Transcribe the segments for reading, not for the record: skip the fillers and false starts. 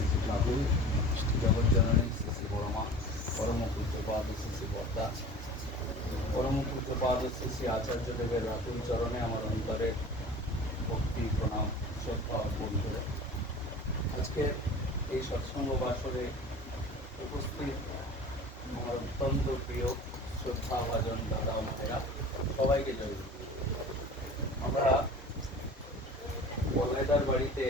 শ্রী শ্রী ঠাকুর জগজ্জননী শ্রী শ্রী বড়মা, পরম পূজ্যপাদ শ্রী শ্রী বর্দা, পরম পূজ্যপাদ শ্রী শ্রী আচার্যদেবের রাতুল চরণে আমার অন্তরের ভক্তি প্রণাম শ্রদ্ধা অর্পণ করে আজকে এই সৎসঙ্গ বাসরে উপস্থিত আমার অত্যন্ত প্রিয় শ্রদ্ধাভাজন দাদা ও ভাইরা সবাইকে জয়। আমরা বল্লেদার বাড়িতে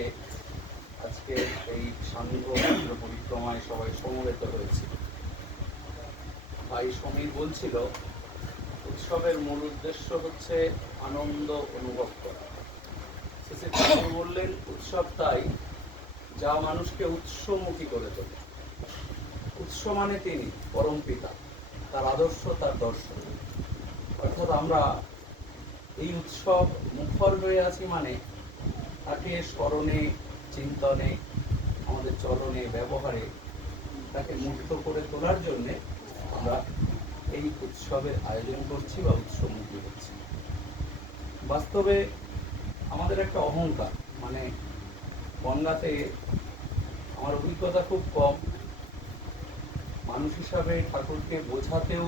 আজকে এই সান্ধ্য মন্ত্র পরিক্রমায় সবাই সমবেত হয়েছি। ভাই সমীর বলছিল উৎসবের মূল উদ্দেশ্য হচ্ছে আনন্দ অনুভব করা। ঠাকুর বললেন উৎসব তাই যা মানুষকে উৎসমুখী করে তোলে। উৎস মানে তিনি পরম পিতা, তার আদর্শ, তার দর্শন। অর্থাৎ আমরা এই উৎসব মুখর হয়ে আছি মানে তাকে স্মরণে, চিন্তনে, আমাদের চলনে, ব্যবহারে তাকে মুক্ত করে তোলার জন্যে আমরা এই উৎসবের আয়োজন করছি বা উৎসমুখী হচ্ছি। বাস্তবে আমাদের একটা অহংকার, মানে বনগাঁতে আমার অভিজ্ঞতা খুব কম, মানুষ হিসাবে ঠাকুরকে বোঝাতেও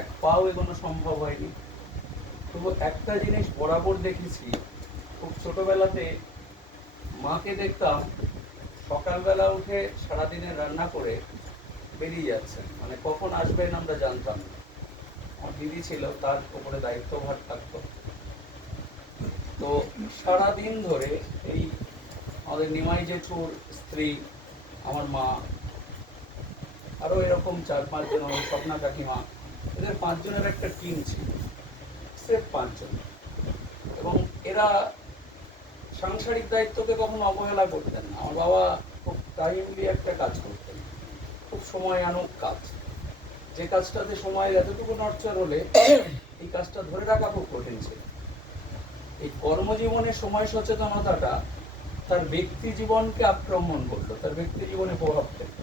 এক পাও এগোনো সম্ভব হয়নি। তবু একটা জিনিস বরাবর দেখেছি, খুব ছোটবেলাতে মাকে দেখতাম সকালবেলা উঠে সারাদিনের রান্না করে বেরিয়ে যাচ্ছেন, মানে কখন আসবেন আমরা জানতাম না। আমার দিদি ছিল, তার উপরে দায়িত্বভার থাকতো। তো সারাদিন ধরে এই আমাদের নিমাই জেঠুর স্ত্রী, আমার মা, আরো এরকম 4-5 জন, স্বপ্না কাকিমা, এদের 5 জনের একটা টিম ছিল, স্রেফ 5 জন। এবং এরা সাংসারিক দায়িত্বকে কখনো অবহেলা করতেন না। আমার বাবা খুব টাইমলি একটা কাজ করতেন, খুব সময়ানুগ কাজ, যে কাজটাতে সময় এতটুকু নড়চড় হলে এই কাজটা ধরে রাখা খুব কঠিন ছিল। এই কর্মজীবনে সময় সচেতনতাটা তার ব্যক্তি জীবনকে আক্রমণ করলো, তার ব্যক্তি জীবনে প্রভাব ফেলল।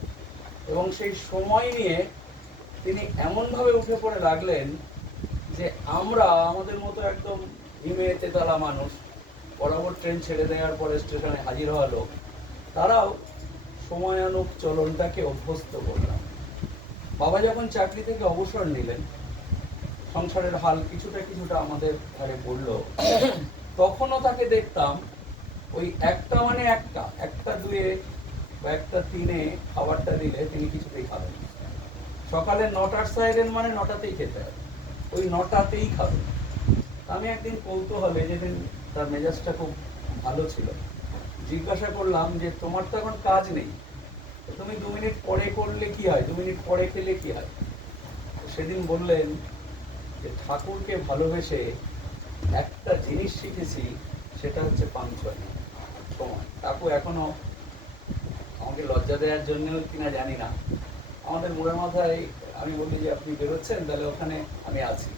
এবং সেই সময় নিয়ে তিনি এমনভাবে উঠে পড়ে লাগলেন যে আমরা আমাদের মতো একদম হিমে তেতালা মানুষ, বরাবর ট্রেন ছেড়ে দেওয়ার পরে স্টেশনে হাজির হওয়া লোক, তারাও সময়ানুগ চলনটাকে অভ্যস্ত করলাম। বাবা যখন চাকরি থেকে অবসর নিলেন, সংসারের হাল কিছুটা কিছুটা আমাদের ঘরে পড়লো, তখনও তাকে দেখতাম ওই একটা মানে একটা 2-এ বা একটা 3-এ খাবারটা দিলে তিনি কিছুতেই খাবেন। সকালে 9টার সাইরেন মানে 9টাতেই খেতে হবে, ওই 9টাতেই খাবেন। আমি একদিন কৌতূহলে, যেদিন তার মেজাজটা খুব ভালো ছিল, জিজ্ঞাসা করলাম যে তোমার তো এখন কাজ নেই, তুমি 2 মিনিট পরে করলে কি হয়, 2 মিনিট পরে খেলে কি হয়? সেদিন বললেন যে ঠাকুরকে ভালোবেসে একটা জিনিস শিখেছি, সেটা হচ্ছে পাঞ্চুয়ালি, সময়। ঠাকুর এখনো আমাকে লজ্জা দেওয়ার জন্যও কিনা জানি না, আমাদের মোড়ের মাথায় আমি বলি যে আপনি বেরোচ্ছেন, তাহলে ওখানে আমি আছি,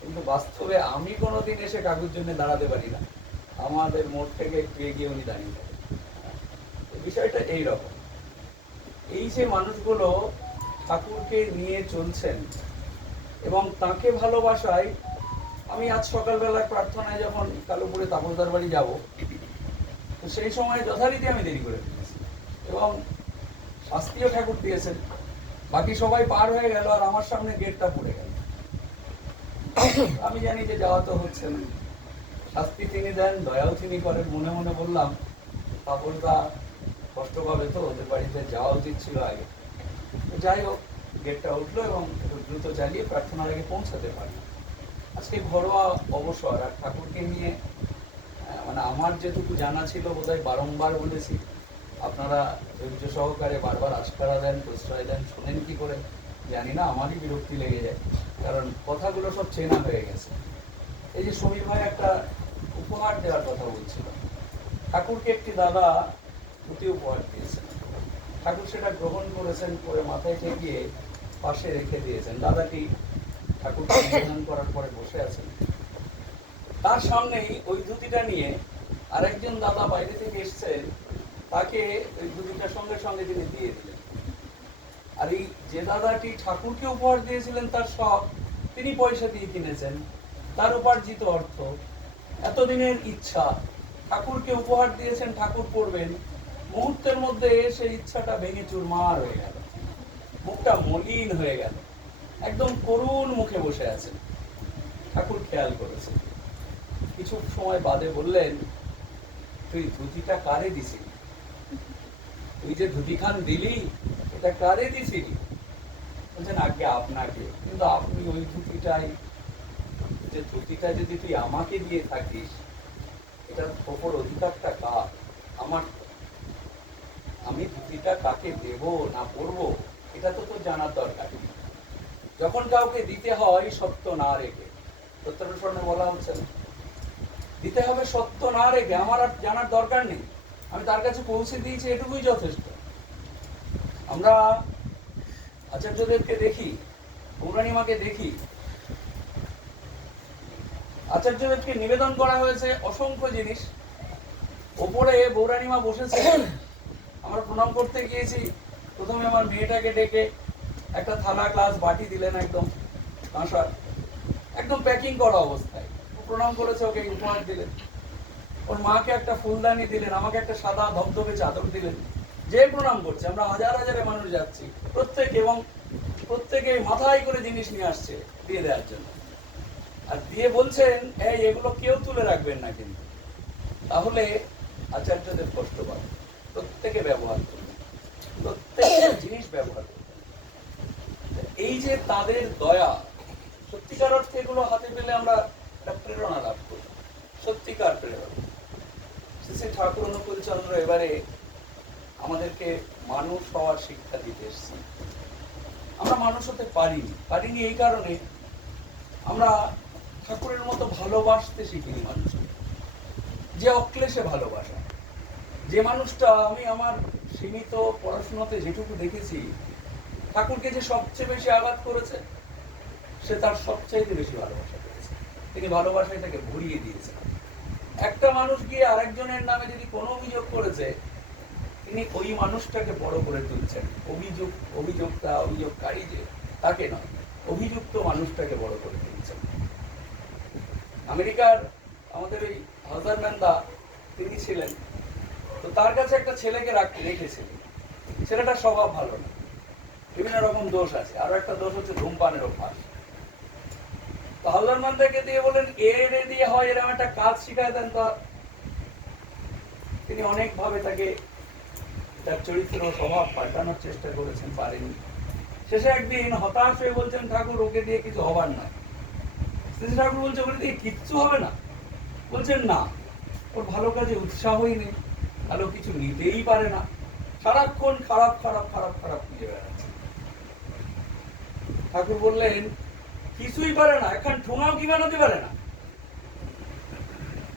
কিন্তু বাস্তবে আমি কোনোদিন এসে কাকুর জন্য দাঁড়াতে পারি না, আমাদের মোড় থেকে একটু এগিয়ে উনি দাঁড়িয়ে থাকেন। বিষয়টা এইরকম। এই যে মানুষগুলো ঠাকুরকে নিয়ে চলছেন এবং তাকে ভালোবাসায়, আমি আজ সকালবেলায় প্রার্থনায় যখন কালুপুরে তাপসদার বাড়ি যাব, তো সেই সময় যথারীতি আমি দেরি করে ফেলেছি এবং শাস্তিও ঠাকুর দিয়েছেন। বাকি সবাই পার হয়ে গেল আর আমার সামনে গেটটা পড়ে গেল। আমি জানি যে যাওয়া তো হচ্ছে না, শাস্তি তিনি দেন, দয়াও তিনি করেন। মনে মনে বললাম তাপসদা কষ্ট পাবে, তো ওদের বাড়িতে যাওয়া উচিত ছিল আগে। যাই হোক, গেটটা উঠলো এবং একটু দ্রুত চালিয়ে প্রার্থনার আগে পৌঁছাতে পারলাম। আজকে ঘরোয়া অবসর, আর ঠাকুরকে নিয়ে মানে আমার যেটুকু জানা ছিল বোধহয় বারংবার বলেছি, আপনারা ধৈর্য সহকারে বারবার আশকারা দেন, প্রশ্রয় দেন, শোনেন কি করে জানি না, আমারই বিরক্তি লেগে যায়, কারণ কথাগুলো সব চেনা হয়ে গেছে। এই যে সমীর ভাই একটা উপহার দেওয়ার কথা বলছিল, ঠাকুরকে একটি দাদা পুঁতি উপহার দিয়েছেন। ঠাকুর সেটা গ্রহণ করেছেন, করে মাথায় ঠেকিয়ে পাশে রেখে দিয়েছেন। দাদাটি ঠাকুরকে নিবেদন করার পরে বসে আছেন, তার সামনেই ওই ধুতিটা নিয়ে আরেকজন দাদা বাইরে থেকে এসছেন, তাকে ওই ধুতিটার সঙ্গে সঙ্গে তিনি দিয়ে দিলেন। আর এই যে দাদাটি ঠাকুরকে উপহার দিয়েছিলেন, তার সব তিনি পয়সা দিয়ে কিনেছেন, তার উপার্জিত অর্থ, এতদিনের ইচ্ছা, ঠাকুরকে উপহার দিয়েছেন, ঠাকুর পড়বেন, মুহূর্তের মধ্যে সেই ইচ্ছাটা ভেঙে চুরমার হয়ে গেল, মুখটা মলিন হয়ে গেল, একদম করুণ মুখে বসে আছেন। ঠাকুর খেয়াল করেছে, কিছু সময় বাদে বললেন, তুই ধুতিটা কারে দিছিলি? তুই যে ধুতিখান দিলি, এটা কারে দিছিলি? বলছেন, আগে আপনাকে। কিন্তু আপনি ওই ধুতিটাই, যে ধুতিটা যদি তুই আমাকে দিয়ে থাকিস, এটার ওপর অধিকারটা কার? আমার। আমি ধুতিটা কাকে দেব না পরবো, এটা তো তোর জানার দরকার। যখন কাউকে দিতে হয় সত্য না রেখে, সত্যানুসরণে বলা হচ্ছে না, দিতে হবে সত্য না রেখে। আমার আর জানার দরকার নেই, আমি তার কাছে পৌঁছে দিয়েছি, এটুকুই যথেষ্ট। আমরা আচার্যদেবকে দেখি, পৌরাণিমাকে দেখি, আচার্যদেবকে নিবেদন করা হয়েছে অসংখ্য জিনিস। ওপরে পৌরাণিমা বসেছে, আমরা প্রণাম করতে গিয়েছি। প্রথমে আমার মেয়েটাকে ডেকে একটা থালা গ্লাস বাটি দিলেন, একদম কাঁসার, একদম প্যাকিং করা অবস্থায়। প্রণাম করেছে, ওকে উপহার দিলেন। ওর মাকে একটা ফুলদানি দিলেন, আমাকে একটা সাদা ধবধবে চাদর দিলেন। যে প্রণাম করছে, আমরা হাজার হাজারে মানুষ যাচ্ছি, প্রত্যেকে, এবং প্রত্যেকে মাথায় করে জিনিস নিয়ে আসছে দিয়ে দেওয়ার জন্য। আর দিয়ে বলছেন, এই এগুলো কেউ তুলে রাখবেন না কিন্তু, তাহলে আচার্যদের কষ্ট পাবে। প্রত্যেকে ব্যবহার করবেন, প্রত্যেকটা জিনিস ব্যবহার করবেন। এই যে তাদের দয়া, সত্যিকার অর্থে এগুলো হাতে পেলে আমরা একটা প্রেরণা লাভ করি, সত্যিকার প্রেরণা। শ্রী ঠাকুর অনুকূল চন্দ্র এবারে আমাদেরকে মানুষ হওয়ার শিক্ষা দিতে এসেছেন। আমরা মানুষ হতে পারিনি এই কারণে আমরা ঠাকুরের মতো ভালোবাসতে শিখিনি মানুষকে। যে অক্লেশে ভালোবাসা, যে মানুষটা, আমি আমার সীমিত পড়াশোনাতে যেটুকু দেখেছি, ঠাকুরকে যে সবচেয়ে বেশি আঘাত করেছে, সে তার সবচাইতে বেশি ভালোবাসা করেছে। তিনি ভালোবাসায় তাকে ভরিয়ে দিয়েছেন। একটা মানুষ গিয়ে আরেকজনের নামে যদি কোনো অভিযোগ করেছে, তিনি ওই মানুষটাকে বড় করে তুলছেন। অভিযোগকারী যে, তাকে নয়, অভিযুক্ত মানুষটাকে বড় করে তুলছেন। আমেরিকার আমাদের ওই হাজারম্যানদা, তিনি ছিলেন, তো তার কাছে একটা ছেলেকে রেখেছিলেন। ছেলেটার স্বভাব ভালো না, বিভিন্ন রকম দোষ আছে। আরো একটা দোষ হচ্ছে ধূমপানের অভ্যাস। তো হালদারম্যানদাকে দিয়ে বলেন, এর দিয়ে হয়, এরকম একটা কাজ শিখায় দেন। তো তিনি অনেকভাবে তাকে তার চরিত্র স্বভাব পাল্টানোর চেষ্টা করেছেন, পারেনি। শেষে একদিন হতাশ হয়ে বলছেন, ঠাকুর ওকে দিয়ে কিছু হবার নয়। শ্রী ঠাকুর বলছে, ওকে দিয়ে কিচ্ছু হবে না? বলছেন, না, ওর ভালো কাজে উৎসাহই নেই, ভালো কিছু নিতেই পারে না, সারাক্ষণ খারাপ খারাপ খারাপ খারাপ খুঁজে বেড়াচ্ছে। ঠাকুর বললেন, কিছুই পারে না, এখন ঠোঙাও কি বানাতে পারে না?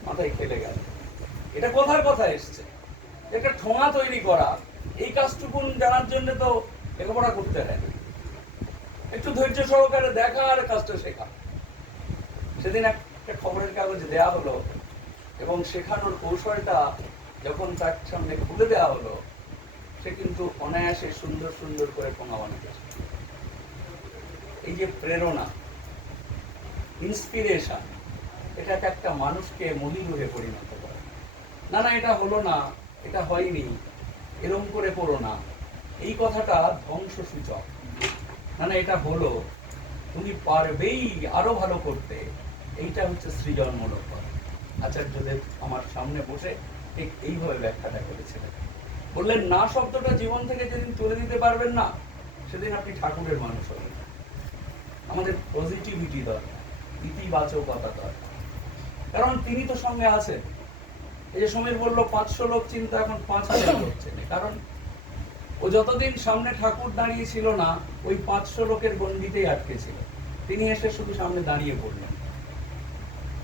মাথায় খেলে গেল। এটা কোথার কথা এসছে? একটা ঠোঙা তৈরি করা, এই কাজটুকুন জানার জন্য তো লেখাপড়া করতে হয় না, একটু ধৈর্য সহকারে দেখা আর কাজটা শেখা। সেদিন একটা খবরের কাগজে দেয়া হলো, এবং শেখানোর কৌশলটা যখন তার সামনে খুলে দেওয়া হলো, সে কিন্তু অনায়াসে সুন্দর সুন্দর করে ঠোঙা বানাতে। এই যে প্রেরণা, ইন্সপিরেশন, এটা একটা মানুষকে মহিরূহে পরিণত করে। না না, এটা হলো না, এটা হয়নি, এরম করে করো না, এই কথাটা ধ্বংস সূচক। না না, এটা হলো, তুমি পারবেই আরো ভালো করতে, এইটা হচ্ছে সৃজনমূলক কথা। আচার্যদেব আমার সামনে বসে ঠিক এইভাবে ব্যাখ্যাটা করেছিলেন। বললেন, না শব্দটা জীবন থেকে যেদিন তুলে দিতে পারবেন না, সেদিন আপনি ঠাকুরের মানুষ হবেন। আমাদের পজিটিভিটি দরকার, ইতিবাচকতা দরকার, কারণ তিনি তো সঙ্গে আছেন। এই যে সমীর বললো 500 লোক চিন্তা, এখন 5000 লোক চেনে, কারণ ও যতদিন সামনে ঠাকুর দাঁড়িয়ে ছিল না, ওই 500 লোকের গণ্ডিতেই আটকে ছিল। তিনি এসে শুধু সামনে দাঁড়িয়ে পড়লেন,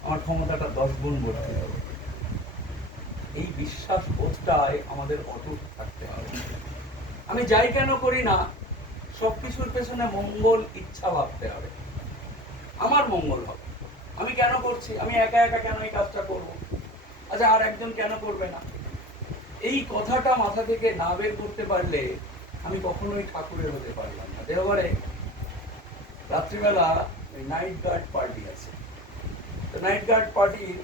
আমার ক্ষমতাটা 10 গুণ বৃদ্ধি হবে। এই বিশ্বাস বোধটাই আমাদের অটুট থাকতে হবে। আমি যাই কেন করি না, সবকিছুর পেছনে মঙ্গল ইচ্ছা ভাবতে হবে, আমার মঙ্গল হবে। আমি কেন করছি, আমি একা একা কেন এই কাজটা করবো, আচ্ছা আর একজন কেন করবে না? এই কথাটা মাথা থেকে না বের করতে পারলে আমি কখনোই ঠাকুরের হতে পারলাম না। দেওঘরে রাত্রিবেলা নাইট গার্ড পার্টি আছে। নাইট গার্ড পার্টির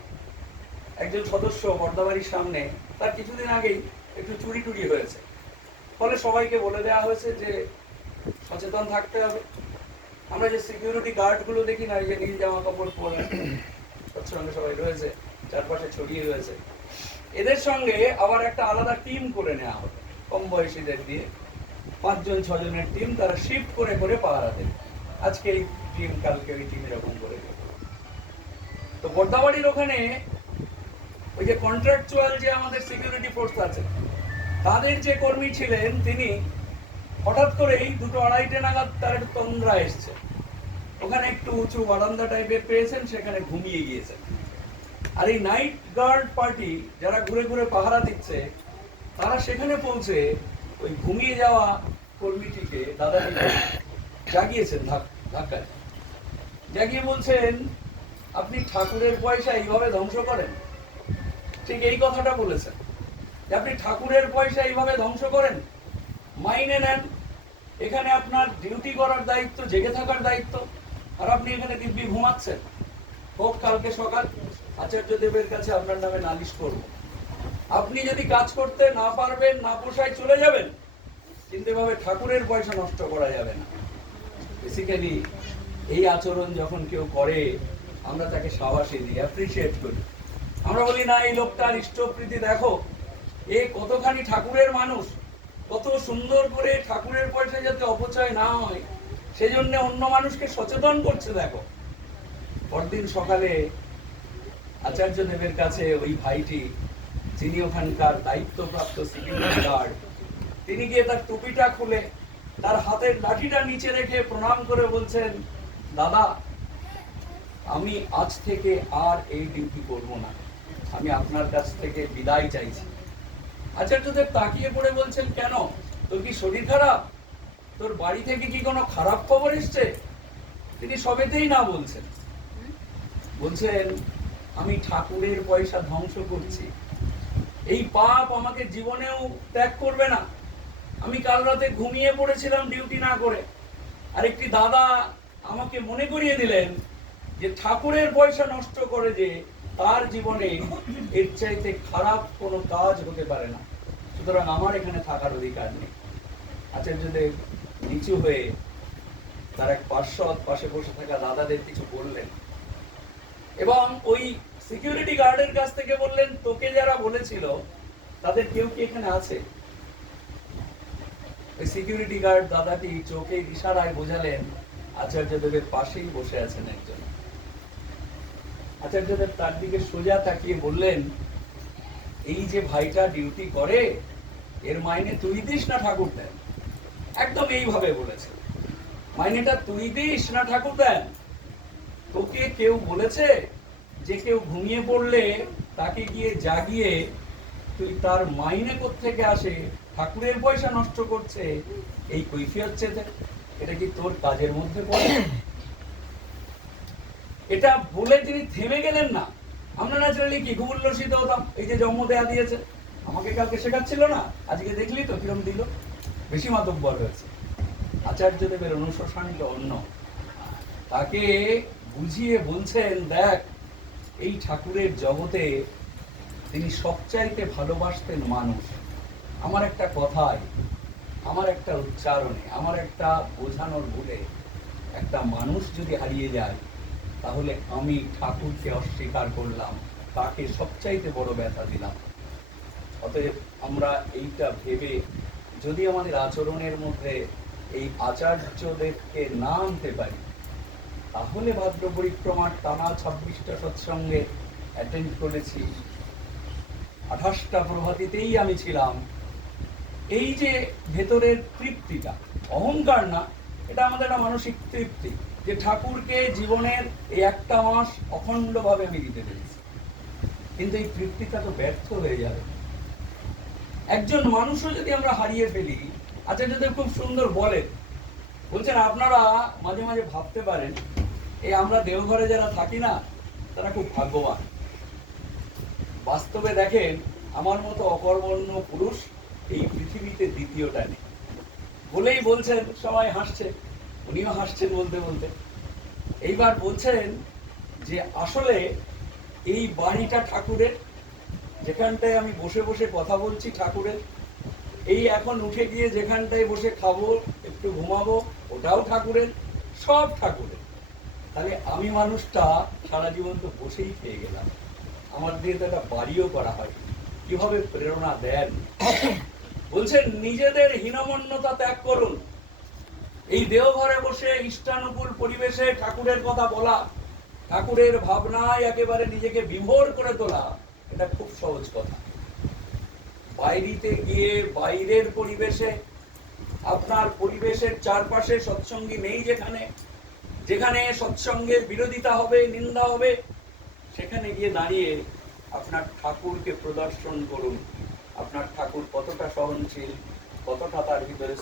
একজন সদস্য বর্দাবাড়ির সামনে, তার কিছুদিন আগেই একটু চুরি টুরি হয়েছে, ফলে সবাইকে বলে দেওয়া হয়েছে যে সচেতন থাকতে হবে। আমরা যে সিকিউরিটি গার্ডগুলো দেখি না, এই যে নীল জামা কাপড় পরে সঙ্গে সবাই রয়েছে, চারপাশে ছড়িয়ে রয়েছে, এদের সঙ্গে আবার একটা আলাদা টিম করে নেওয়া হবে, কম বয়সীদের দিয়ে 5 জন 6 জনের টিম, তারা শিফট করে করে পাহারা দেবে। আজকে এই টিম, কালকে ওই টিম, এরকম করে দেবে। তো গোড্ডাবাড়ির ওখানে ওই যে কন্ট্রাকচুয়াল যে আমাদের সিকিউরিটি ফোর্স আছে, তাদের যে কর্মী ছিলেন, তিনি হঠাৎ করেই 2-2:30 নাগাদ তার একটা তন্দ্রা এসছে। ওখানে একটু উঁচু বারান্দা টাইপের পেয়েছেন, সেখানে ঘুমিয়ে গিয়েছেন। আর এই নাইট গার্ড পার্টি যারা ঘুরে ঘুরে পাহারা দিচ্ছে, তারা সেখানে পৌঁছে ওই ঘুমিয়ে যাওয়া কর্মীটিকে, দাদাটিকে জাগিয়েছেন ধাক্কায়। জাগিয়ে বলছেন, আপনি ঠাকুরের পয়সা এইভাবে ধ্বংস করেন? ঠিক এই কথাটা বলেছেন, যে আপনি ঠাকুরের পয়সা এইভাবে ধ্বংস করেন, মাইনে নেন, এখানে আপনার ডিউটি করার দায়িত্ব, জেগে থাকার দায়িত্ব, আর আপনি এখানে দিব্যি ঘুমাচ্ছেন। হোক কালকে সকাল আচার্য দেবের কাছে আপনার নামে নালিশ করব। আপনি যদি কাজ করতে না পারবেন, না পোষায়, চলে যাবেন, কিন্তু এভাবে ঠাকুরের পয়সা নষ্ট করা যাবে না। বেসিক্যালি এই আচরণ যখন কেউ করে, আমরা তাকে সাবাসী দিই, অ্যাপ্রিসিয়েট করি। আমরা বলি না, এই লোকটার ইষ্টপ্রীতি দেখো, এ কতখানি ঠাকুরের মানুষ, কত সুন্দর করে ঠাকুরের পয়সা যাতে অপচয় না হয় সেজন্য অন্য মানুষকে সচেতন করছে দেখো। পরদিন সকালে আচার্য দেবের কাছে ওই ভাইটি, যিনি ওখানকার দায়িত্বপ্রাপ্ত সিকিউরিটি গার্ড, তিনি গিয়ে তার টুপিটা খুলে তার হাতের লাঠিটা নিচে রেখে প্রণাম করে বলছেন, দাদা, আমি আজ থেকে আর এই ডিউটি করব না, আমি আপনার কাছ থেকে বিদায় চাইছি। আচার্যদেব তাকিয়ে পড়ে বলছেন, কেন, তোর কি শরীর খারাপ? তোর বাড়ি থেকে কি কোনো খারাপ খবর এসছে? তিনি সবেতেই না বলছেন। বলছেন, আমি ঠাকুরের পয়সা ধ্বংস করছি, এই পাপ আমাকে জীবনেও ত্যাগ করবে না। আমি কাল রাতে ঘুমিয়ে পড়েছিলাম ডিউটি না করে, আর একটি দাদা আমাকে মনে করিয়ে দিলেন যে ঠাকুরের পয়সা নষ্ট করে যে তার জীবনে এর চাইতে খারাপ কোনো কাজ হতে পারে না, সুতরাং আমার এখানে থাকার অধিকার নেই। আচার্যদেব নিচু হয়ে তার এক পার্শ্বদ, পাশে বসে থাকা দাদাদের কিছু বললেন, এবং ওই সিকিউরিটি গার্ডের কাছ থেকে বললেন, তোকে যারা বলেছিল তাদের কেউ কি এখানে আছে? ওই সিকিউরিটি গার্ড দাদাটি চোখে ইশারায় বোঝালেন আচার্যদেবের পাশেই বসে আছেন একজন। আচার্যদেব তার দিকে সোজা তাকিয়ে বললেন, এই যে ভাইটা ডিউটি করে, এর মাইনে তুই দিস না ঠাকুর দেন? একদম এইভাবে বলেছে, মাইনেটা তুই দিস না ঠাকুর দেন? তোকে কেউ বলেছে যে কেউ ঘুমিয়ে পড়লে তাকে গিয়ে জাগিয়ে তুই তার মাইনে কোত্থেকে আসে, ঠাকুরের পয়সা নষ্ট করছে, এই কৈফিয়ত চেতে? এটা কি তোর কাজের মধ্যে পড়ে? এটা বলে তিনি থেমে গেলেন না। আমরা ন্যাচারালি কি খুব উল্লসিত হতাম, এই যে জন্ম দেয়া দিয়েছে, আমাকে কালকে শেখাচ্ছিল না, আজকে দেখলি তো কিরম দিল, বেশি মাতব্বর হয়েছে। আচার্যদেবের অনুশাসনটা অন্য, তাকে বুঝিয়ে বলছেন, দেখ, এই ঠাকুরের জগতে তিনি সবচাইতে ভালোবাসতেন মানুষ। আমার একটা কথায়, আমার একটা উচ্চারণে, আমার একটা বোঝানোর ভুলে একটা মানুষ যদি হারিয়ে যায়, তাহলে আমি ঠাকুরকে অস্বীকার করলাম, তাকে সবচাইতে বড় ব্যথা দিলাম। অতএব আমরা এইটা ভেবে যদি আমাদের আচরণের মধ্যে এই আচার্যদেবকে না আনতে পারি, তাহলে ভাদ্র পরিক্রমার টানা 26টা সৎসঙ্গে অ্যাটেন্ড করেছি, 28টা প্রভাতিতেই আমি ছিলাম। এই যে ভেতরের তৃপ্তিটা, অহংকার না, এটা আমাদের একটা মানসিক তৃপ্তি, যে ঠাকুরকে জীবনের এই একটা মাস অখণ্ডভাবে আমি দিতে পেরেছি। কিন্তু এই তৃপ্তিটা তো ব্যর্থ হয়ে যাবে। একজন মানুষও যদি আমরা হারিয়ে ফেলি, আচার্যদেব খুব সুন্দর বলছেন, আপনারা মাঝে মাঝে ভাবতে পারেন, এই আমরা দেওঘরে যারা থাকি না, তারা খুব ভাগ্যবান। বাস্তবে দেখেন, আমার মতো অকর্মণ্য পুরুষ এই পৃথিবীতে দ্বিতীয়টা নেই। বলেই বলছেন, সবাই হাসছে, উনিও হাসছেন বলতে বলতে। এইবার বলছেন যে আসলে এই বাড়িটা ঠাকুরের, যেখানটায় আমি বসে বসে কথা বলছি ঠাকুরের, এই এখন উঠে গিয়ে যেখানটায় বসে খাবো, একটু ঘুমাবো, ওটাও ঠাকুরের, সব ঠাকুরের। তাহলে আমি মানুষটা সারা জীবন তো বসেই খেয়ে গেলাম, আমার দিয়ে তো একটা বাড়িও করা হয়। কিভাবে প্রেরণা দেন! বলছেন নিজেদের হীনমন্যতা ত্যাগ করুন। এই দেওঘরে বসে ইষ্টানুকূল পরিবেশে ঠাকুরের কথা বলা, ঠাকুরের ভাবনায় একেবারে নিজেকে বিভোর করে তোলা, এটা খুব সহজ কথা। বাইরেতে গিয়ে বাইরের পরিবেশে, আপনার পরিবেশের চারপাশে সৎসঙ্গী নেই, যেখানে যেখানে সৎসঙ্গের বিরোধিতা হবে, নিন্দা হবে, সেখানে গিয়ে দাঁড়িয়ে আপনার ঠাকুরকে প্রদর্শন করুন। আপনার ঠাকুর কতটা সহনশীল, কতটা তার ভিতরে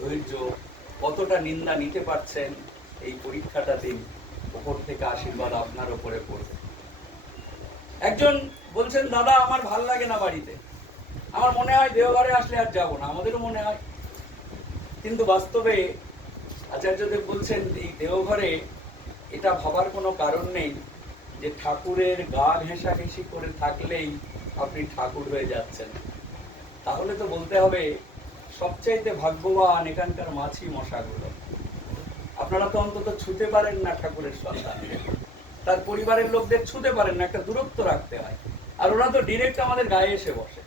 ধৈর্য, কতটা নিন্দা নিতে পারছেন, এই পরীক্ষাটা দিন। উপর থেকে আশীর্বাদ আপনার উপরে পড়বে। একজন বলছেন, দাদা আমার ভাল লাগে না বাড়িতে, আমার মনে হয় দেওঘরে আসলে আর যাবো না। আমাদেরও মনে হয়, কিন্তু বাস্তবে আচার্যদেব বলছেন এই দেওঘরে এটা ভাবার কোনো কারণ নেই যে ঠাকুরের গা ঘেঁষাঘেঁষি করে থাকলেই আপনি ঠাকুর হয়ে যাচ্ছেন। তাহলে তো বলতে হবে সবচাইতে ভাগ্যবান এখানকার মাছি মশাগুলো। আপনারা তো অন্তত ছুতে পারেন না ঠাকুরের সন্তান, তার পরিবারের লোকদের ছুতে পারেন না, একটা দূরত্ব রাখতে হয়। আর ওরা তো ডিরেক্ট আমাদের গায়ে এসে বসে।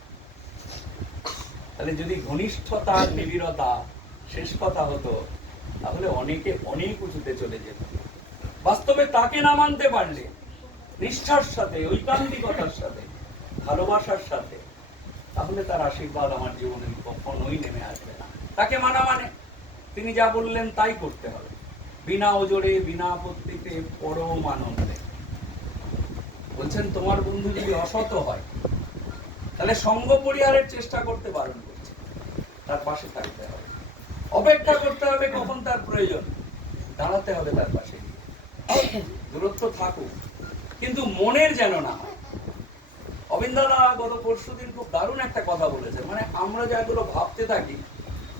তাহলে যদি ঘনিষ্ঠতা, নিবিড়তা শেষ কথা হতো, তাহলে অনেকে অনেক উঁচুতে চলে যেত। বাস্তবে তাকে না মানতে পারলে, নিষ্ঠার সাথে, ঐকান্তিকতার সাথে, ভালোবাসার সাথে, তাহলে তার আশীর্বাদ আমার জীবনে কখনোই নেমে আসবে না। তাকে মানা মানে তিনি যা বললেন তাই করতে হবে, বিনা ওজরে, বিনা আপত্তিতে, পরম আনন্দে। বলছেন তোমার বন্ধু যদি অসৎ হয়, তাহলে সঙ্গ পরিহারের চেষ্টা করতে বারণ করছে, তার পাশে থাকতে হবে, অপেক্ষা করতে হবে কখন তার প্রয়োজন, দাঁড়াতে হবে তার পাশে। দূরত্ব থাকুক, কিন্তু মনের যেন না হয়। অবিন্দাদা গত পরশুদিন খুব দারুণ একটা কথা বলেছেন, মানে আমরা যেগুলো ভাবতে থাকি,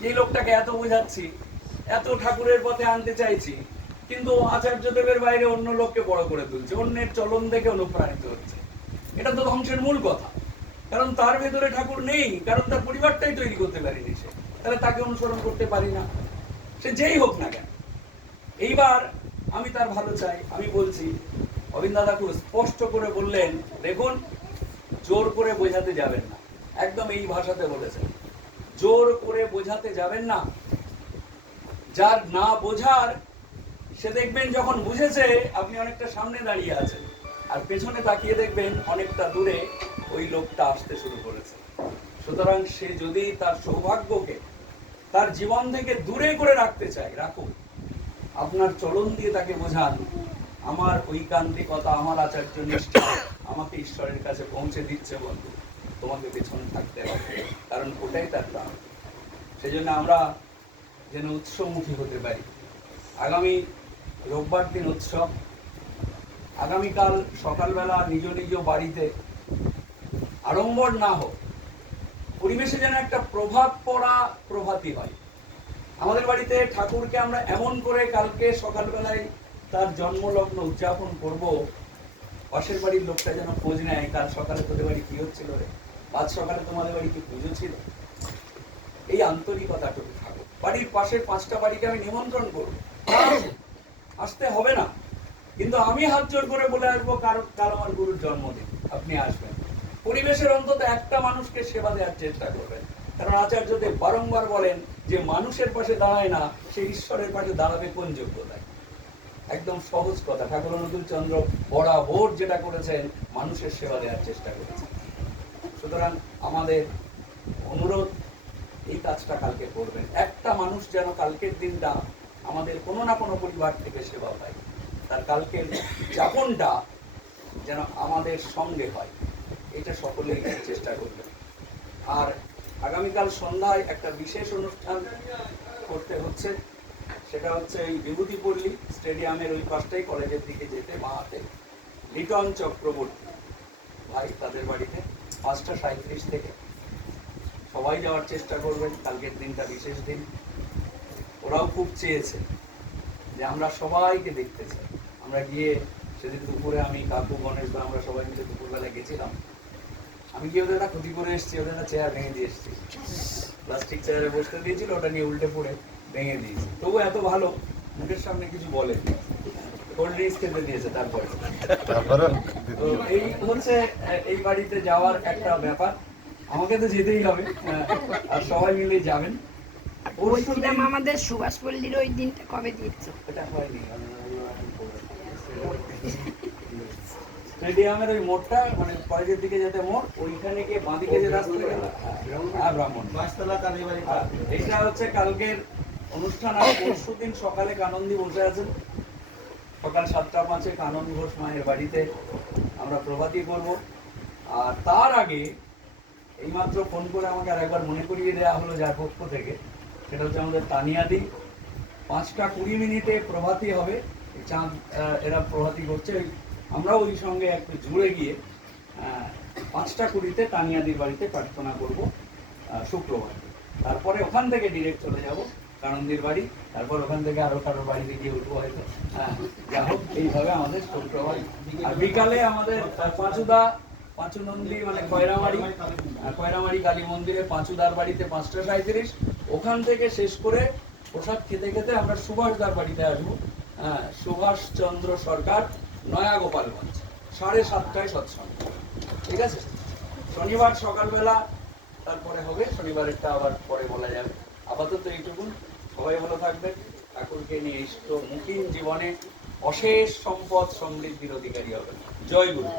যে লোকটাকে এত বোঝাচ্ছি, এত ঠাকুরের পথে আনতে চাইছি, কিন্তু আচার্যদেবের বাইরে অন্য লোককে বড় করে তুলছে, অন্যের চলন দেখে অনুপ্রাণিত হচ্ছে। এটা তো ধ্বংসের মূল কথা, কারণ তার ভেতরে ঠাকুর নেই, কারণ তার পরিবারটাই তৈরি করতে পারিনি সে, তাহলে তাকে অনুসরণ করতে পারি না, সে যেই হোক না কেন। এইবার আমি তার ভালো চাই, আমি বলছি, অবিন্দাদা খুব স্পষ্ট করে বললেন, দেখুন জোর করে বোঝাতে যাবেন না, একদম এই ভাষাতে বলেছেন, জোর করে বোঝাতে যাবেন না। যার না বোঝার, সে দেখবেন যখন বুঝেছে আপনি অনেকটা সামনে দাঁড়িয়ে আছেন, আর পেছনে তাকিয়ে দেখবেন অনেকটা দূরে ওই লোকটা আসতে শুরু করেছে। সুতরাং সে যদি তার সৌভাগ্যকে তার জীবন থেকে দূরে করে রাখতে চায়, রাখুক। আপনার চলন দিয়ে তাকে বোঝান, আমার ঐকান্তিকতা, আমার আচার্য নিষ্ঠা আমাকে ঈশ্বরের কাছে পৌঁছে দিচ্ছে বন্ধু, তোমাকে পেছনে থাকতে হবে, কারণ ওটাই তার প্রাণ। সেই জন্য আমরা যেন উৎসবমুখী হতে পারি। আগামী রোববার দিন উৎসব, আগামীকাল সকালবেলা নিজ নিজ বাড়িতে আড়ম্বর না হোক, পরিবেশে যেন একটা প্রভাব পড়া প্রভাতী হয়। আমাদের বাড়িতে ঠাকুরকে আমরা এমন করে কালকে সকালবেলায় তার জন্মলগ্ন উদযাপন করব, পাশের বাড়ির লোকটা যেন খোঁজ নেয়, কাল সকালে তোদের বাড়ি কি হচ্ছিল রে, আজ সকালে তোমাদের বাড়ি কি পুজো ছিল। এই আন্তরিকতাটুকু থাকুক। বাড়ির পাশের 5টা বাড়িকে আমি নিমন্ত্রণ করবো, আসতে হবে না, কিন্তু আমি হাত জোর করে বলে আসবো, কাল আমার গুরুর জন্মদিন, আপনি আসবেন। পরিবেশের অন্তত একটা মানুষকে সেবা দেওয়ার চেষ্টা করবেন, কারণ আচার্যদেব বারংবার বলেন যে মানুষের পাশে দাঁড়ায় না, সে ঈশ্বরের পাশে দাঁড়াবে কোন যোগ্যতায়। একদম সহজ কথা, ঠাকুর অনুকূল চন্দ্র বরাবর যেটা করেছেন, মানুষের সেবা দেওয়ার চেষ্টা করেছেন। সুতরাং আমাদের অনুরোধ, এই কাজটা কালকে করবেন। একটা মানুষ যেন কালকের দিনটা আমাদের কোনো না কোনো পরিবার থেকে সেবা পায়, তার কালকের যাপনটা যেন আমাদের সঙ্গে হয়, এটা সকলেই চেষ্টা করবেন। আর আগামীকাল সন্ধ্যায় একটা বিশেষ অনুষ্ঠান করতে হচ্ছে, সেটা হচ্ছে এই বিভূতিপল্লী স্টেডিয়ামের ওই পাশটাই, কলেজের দিকে যেতে বাঁহাতে লিটন চক্রবর্তী ভাই, তাদের বাড়িতে 5:37 থেকে সবাই যাওয়ার চেষ্টা করবেন। কালকের দিনটা বিশেষ দিন, ওরাও খুব চেয়েছে যে আমরা সবাইকে দেখতে চাই। আমরা গিয়ে সেদিন দুপুরে আমি, কাকু, গণেশ বা আমরা সবাই মিলে দুপুরবেলা গেছিলাম, আমি কি ওদের একটা ক্ষতি করে এসেছি? ওদের একটা চেয়ার ভেঙে দিয়ে এসেছি, প্লাস্টিক চেয়ারে বসতে দিয়েছিল, ওটা নিয়ে উল্টে পড়ে ভেঙে দিয়েছি। তবু এত ভালো, মুখের সামনে কিছু বলে, কোল্ড ড্রিঙ্কস খেতে দিয়েছে। তারপরে তো এই হচ্ছে এই বাড়িতে যাওয়ার একটা ব্যাপার। আমাকে তো যেতেই হবে, আর সবাই মিলে যাবেন। বলছিলাম আমাদের সুভাষ পল্লীর ওই দিনটা কবে দিচ্ছ? এটা হয়নি, স্টেডিয়ামের ওই মোড়টা, মানে কলেজের দিকে যেতে মোড়, ওইখানে গিয়ে বাঁদিকে যে রাস্তা গেল, হ্যাঁ ব্রাহ্মণ এইটা হচ্ছে কালকের অনুষ্ঠান। আর পরশু দিন সকালে কানন্দি বসে আছেন, সকাল 7:05 কানন ঘোষ মায়ের বাড়িতে আমরা প্রভাতী করব। আর তার আগে এইমাত্র ফোন করে আমাকে আরেকবার মনে করিয়ে দেওয়া হলো যার পক্ষ থেকে, সেটা হচ্ছে আমাদের তানিয়াদি 5:20 প্রভাতী হবে। এই চাঁদ এরা প্রভাতী করছে, আমরা ওই সঙ্গে একটু জুড়ে গিয়ে 5:20 তানিয়াদির বাড়িতে প্রার্থনা করব শুক্রবার। তারপরে ওখান থেকে ডিরেক্ট চলে যাব কানন্দির বাড়ি, তারপর ওখান থেকে আরো কারোর বাড়িতে গিয়ে উঠবো হয়তো। যা হোক, এইভাবে আমাদের শুক্রবার। আর বিকালে আমাদের পাঁচুনন্দী মানে খয়রামারি কালী মন্দিরে পাঁচুদার বাড়িতে 5:37, ওখান থেকে শেষ করে প্রসাদ খেতে খেতে আমরা সুভাষদার বাড়িতে আসবো। সুভাষচন্দ্র সরকার, নয়া গোপালগঞ্জ, 7:30 সৎসঙ্গ। ঠিক আছে, শনিবার সকালবেলা তারপরে হবে, শনিবারেরটা আবার পরে বলা যাবে। আপাতত এইটুকুন, সবাই ভালো থাকবেন, ঠাকুরকে নিয়ে ইষ্ট মুখিন জীবনে অশেষ সম্পদ সমৃদ্ধির অধিকারী হবেন। জয় গুরু।